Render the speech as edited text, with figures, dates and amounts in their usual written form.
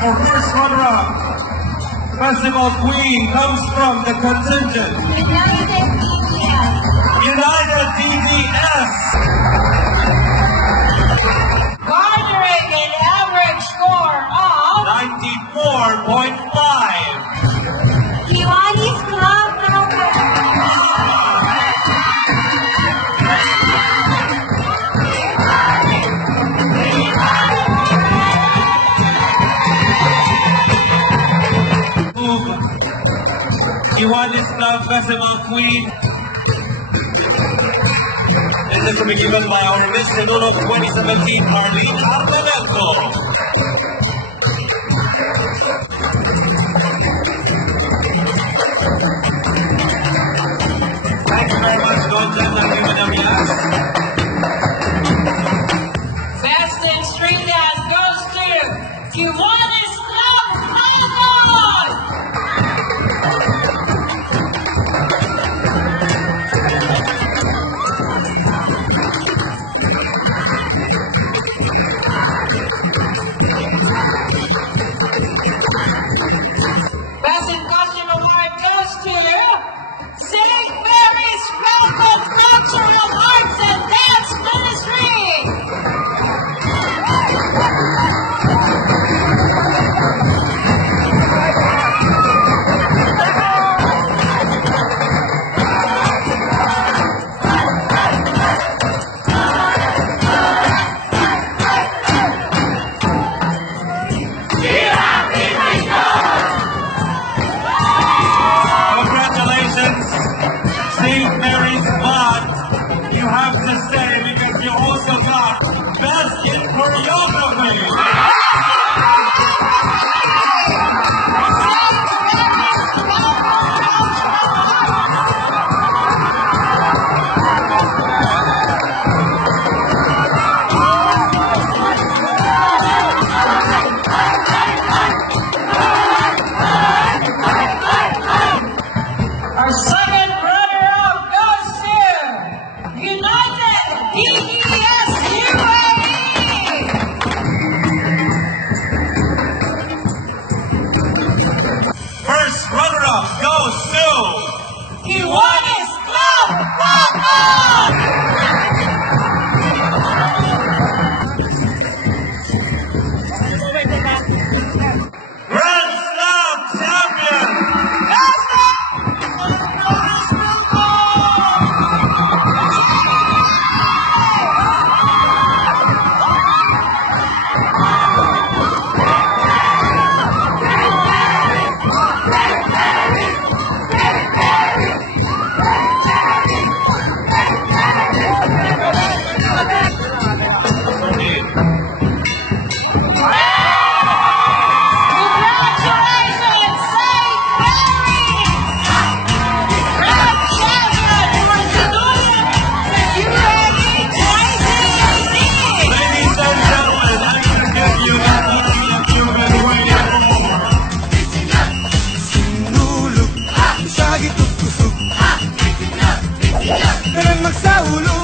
for first runner-up. Festival Queen comes from the contingent United DDS. Garnering an average score of 94.5. Kiwanis Club number. Kiwanis Club Festival Queen. This is to be given by our Miss Menudo 2017, Arlene Arbolento. Thank you very much, Gonzalo. Thank you, Madam Yas. Best in Street Dance goes to Kiwanis Club Malagos. Best in Costume Award goes to St. Mary's Medical Cultural Arts and Dance Ministry. Congratulations, St. Mary's Bot. You have to say, because you also got Best in Choreography. Our second runner-up goes to United DDS UAE. First runner-up goes to Kiwanis Club Malagos. Grand Slam Champion. Congratulations, St. Mary's! Grand champion for Student UAE 2018! Ladies and gentlemen, I can give you that moment you've been waiting for. Sinulog sa gitog kusog Ganang magsaulo